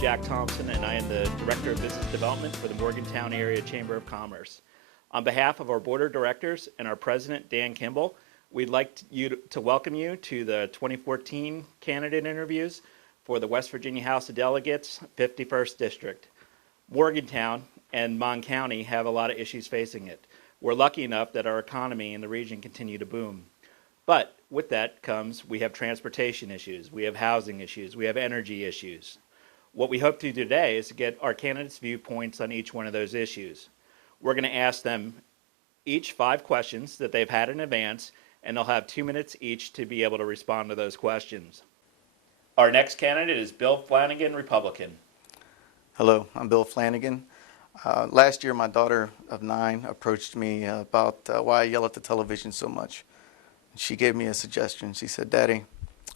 Jack Thompson, and I am the Director of Business Development for the Morgantown Area Chamber of Commerce. On behalf of our Board of Directors and our President, Dan Kimball, we'd like to welcome you to the 2014 candidate interviews for the West Virginia House of Delegates, 51st District. Morgantown and Mon County have a lot of issues facing it. We're lucky enough that our economy and the region continue to boom. But with that comes, we have transportation issues, we have housing issues, we have energy issues. What we hope to do today is to get our candidates' viewpoints on each one of those issues. We're going to ask them each 5 questions that they've had in advance, and they'll have 2 minutes each to be able to respond to those questions. Our next candidate is Bill Flanigan, Republican. Hello, I'm Bill Flanigan. Last year, my daughter of 9 approached me about why I yell at the television so much. She gave me a suggestion. She said, "Daddy,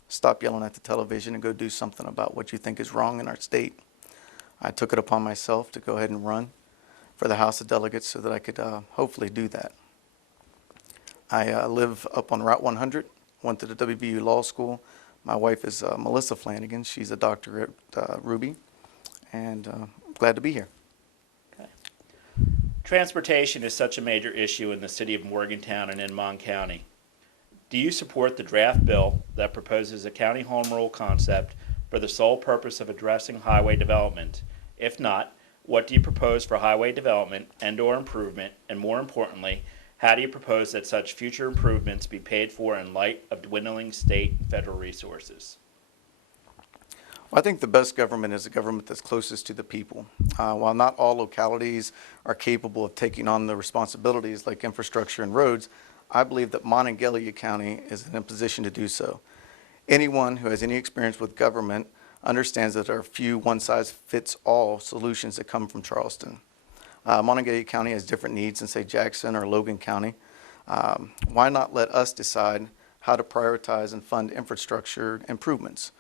stop yelling at the television and go do something about what you think is wrong in our state." I took it upon myself to go ahead and run for the House of Delegates so that I could hopefully do that. I live up on Route 100, went to the WVU Law School. My wife is Melissa Flanigan. She's a doctor at Ruby, and glad to be here. Okay. Transportation is such a major issue in the city of Morgantown and in Mon County. Do you support the draft bill that proposes a county home rule concept for the sole purpose of addressing highway development? If not, what do you propose for highway development and/or improvement? And more importantly, how do you propose that such future improvements be paid for in light of dwindling state and federal resources? Well, I think the best government is a government that's closest to the people. While not all localities are capable of taking on the responsibilities like infrastructure and roads, I believe that Monongalia County is in a position to do so. Anyone who has any experience with government understands that there are few one-size-fits-all solutions that come from Charleston. Monongalia County has different needs than, say, Jackson or Logan County. Why not let us decide how to prioritize and fund infrastructure improvements?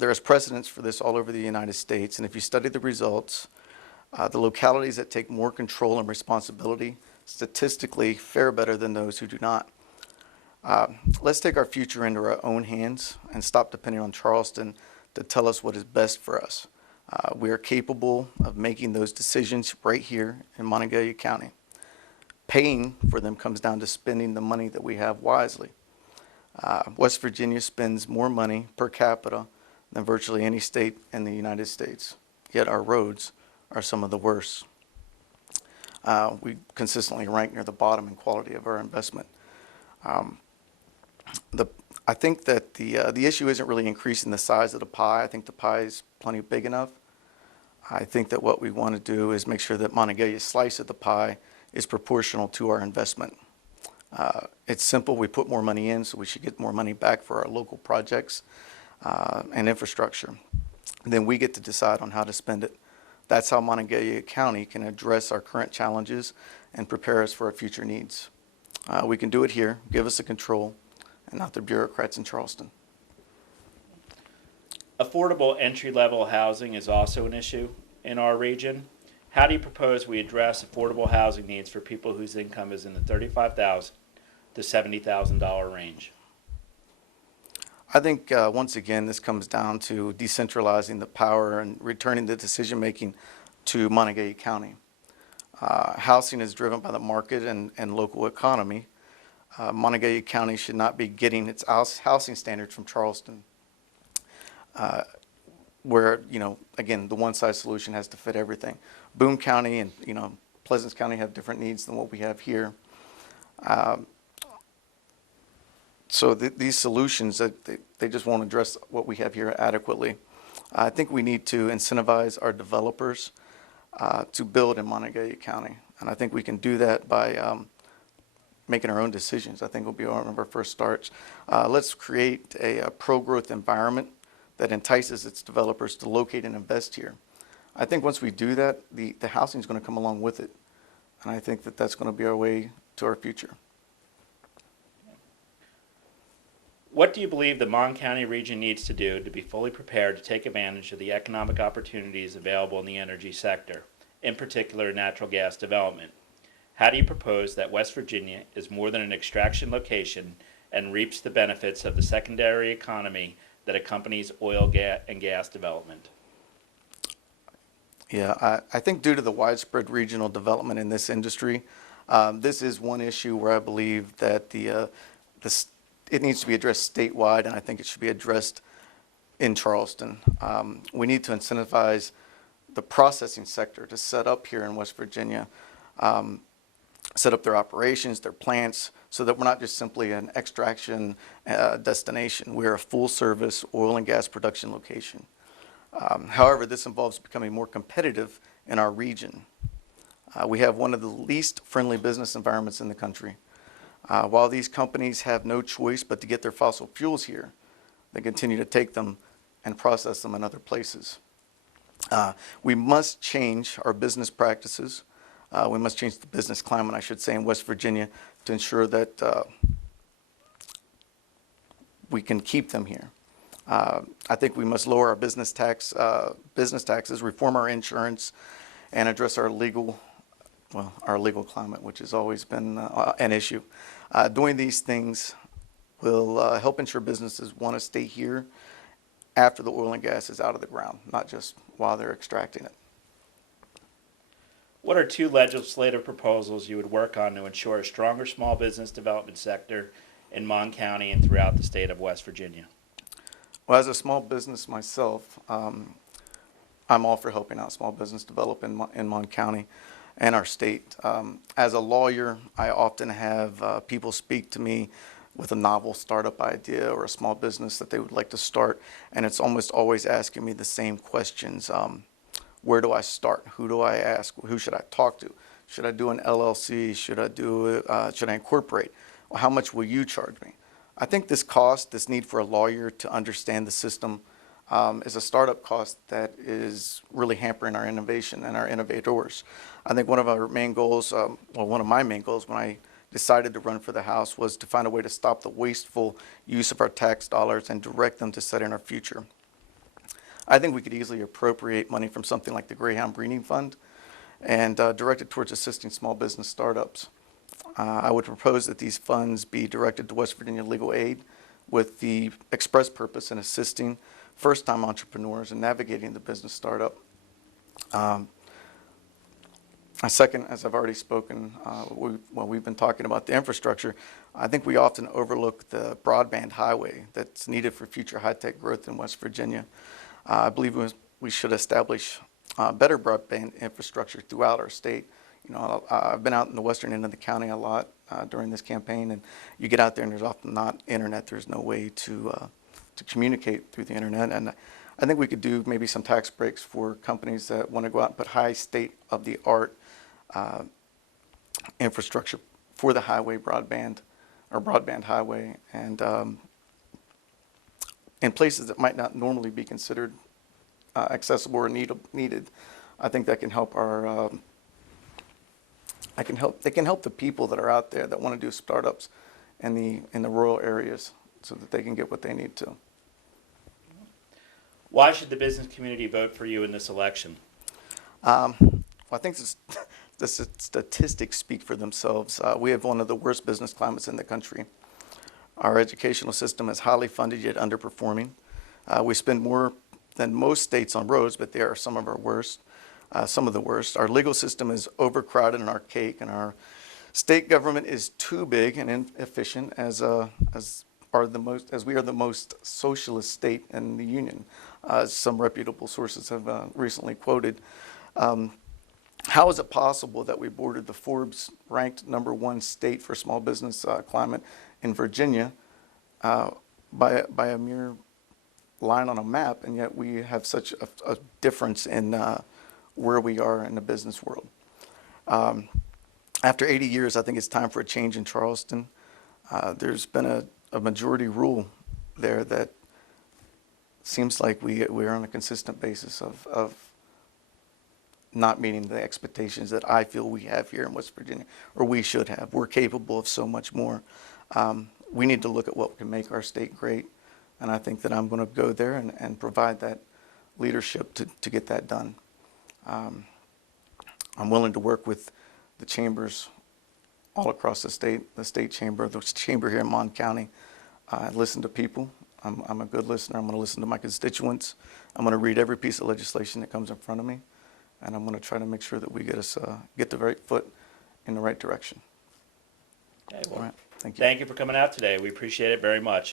There is precedence for this all over the United States, and if you study the results, the localities that take more control and responsibility statistically fare better than those who do not. Let's take our future into our own hands and stop depending on Charleston to tell us what is best for us. We are capable of making those decisions right here in Monongalia County. Paying for them comes down to spending the money that we have wisely. West Virginia spends more money per capita than virtually any state in the United States, yet our roads are some of the worst. We consistently rank near the bottom in quality of our investment. I think that the issue isn't really increasing the size of the pie. I think the pie is plenty big enough. I think that what we want to do is make sure that Monongalia's slice of the pie is proportional to our investment. It's simple. We put more money in, so we should get more money back for our local projects and infrastructure. Then we get to decide on how to spend it. That's how Monongalia County can address our current challenges and prepare us for our future needs. We can do it here, give us the control, and not the bureaucrats in Charleston. Affordable entry-level housing is also an issue in our region. How do you propose we address affordable housing needs for people whose income is in the $35,000 to $70,000 range? I think, once again, this comes down to decentralizing the power and returning the decision-making to Monongalia County. Housing is driven by the market and local economy. Monongalia County should not be getting its housing standards from Charleston, where, again, the one-size solution has to fit everything. Boone County and, Pleasant County have different needs than what we have here. So these solutions, they just won't address what we have here adequately. I think we need to incentivize our developers to build in Monongalia County. And I think we can do that by making our own decisions. I think will be one of our first starts. Let's create a pro-growth environment that entices its developers to locate and invest here. I think once we do that, the housing is going to come along with it. And I think that that's going to be our way to our future. What do you believe the Mon County region needs to do to be fully prepared to take advantage of the economic opportunities available in the energy sector, in particular natural gas development? How do you propose that West Virginia is more than an extraction location and reaps the benefits of the secondary economy that accompanies oil and gas development? Yeah, I think due to the widespread regional development in this industry, this is one issue where I believe that it needs to be addressed statewide, and I think it should be addressed in Charleston. We need to incentivize the processing sector to set up here in West Virginia, set up their operations, their plants, so that we're not just simply an extraction destination. We're a full-service oil and gas production location. However, this involves becoming more competitive in our region. We have one of the least friendly business environments in the country. While these companies have no choice but to get their fossil fuels here, they continue to take them and process them in other places. We must change our business practices. We must change the business climate, I should say, in West Virginia to ensure that we can keep them here. I think we must lower our business taxes, reform our insurance, and address our legal climate, which has always been an issue. Doing these things will help ensure businesses want to stay here after the oil and gas is out of the ground, not just while they're extracting it. What are two legislative proposals you would work on to ensure a stronger small business development sector in Mon County and throughout the state of West Virginia? Well, as a small business myself, I'm all for helping out small business develop in Mon County and our state. As a lawyer, I often have people speak to me with a novel startup idea or a small business that they would like to start, and it's almost always asking me the same questions. Where do I start? Who do I ask? Who should I talk to? Should I do an LLC? Should I incorporate? Well, how much will you charge me? I think this need for a lawyer to understand the system is a startup cost that is really hampering our innovation and our innovators. I think one of our main goals, one of my main goals when I decided to run for the House was to find a way to stop the wasteful use of our tax dollars and direct them to setting our future. I think we could easily appropriate money from something like the Greyhound Breeding Fund and direct it towards assisting small business startups. I would propose that these funds be directed to West Virginia legal aid with the express purpose in assisting first-time entrepreneurs in navigating the business startup. Second, as I've already spoken, we've been talking about the infrastructure. I think we often overlook the broadband highway that's needed for future high-tech growth in West Virginia. I believe we should establish better broadband infrastructure throughout our state. You know, I've been out in the western end of the county a lot during this campaign, and you get out there and there's often not internet. There's no way to communicate through the internet, and I think we could do maybe some tax breaks for companies that want to go out and put high state-of-the-art infrastructure for the highway broadband or broadband highway, and in places that might not normally be considered accessible or needed. I think that can help our they can help the people that are out there that want to do startups in the rural areas so that they can get what they need to. Why should the business community vote for you in this election? Well, I think the statistics speak for themselves. We have one of the worst business climates in the country. Our educational system is highly funded yet underperforming. We spend more than most states on roads, but they are some of our worst. Some of the worst. Our legal system is overcrowded and archaic, and our state government is too big and inefficient as we are the most socialist state in the union, as some reputable sources have recently quoted. How is it possible that we boarded the Forbes ranked #1 state for small business climate in Virginia by a mere line on a map, and yet we have such a difference in where we are in the business world? After 80 years, I think it's time for a change in Charleston. There's been a majority rule there that seems like we are on a consistent basis of not meeting the expectations that I feel we have here in West Virginia, or we should have. We're capable of so much more. We need to look at what can make our state great, and I think that I'm going to go there and provide that leadership to get that done. I'm willing to work with the chambers all across the state chamber, the chamber here in Mon County. I listen to people. I'm a good listener. I'm going to listen to my constituents. I'm going to read every piece of legislation that comes in front of me. and I'm going to try to make sure that we get the right foot in the right direction. Okay, well, All right. Thank you. thank you for coming out today. We appreciate it very much.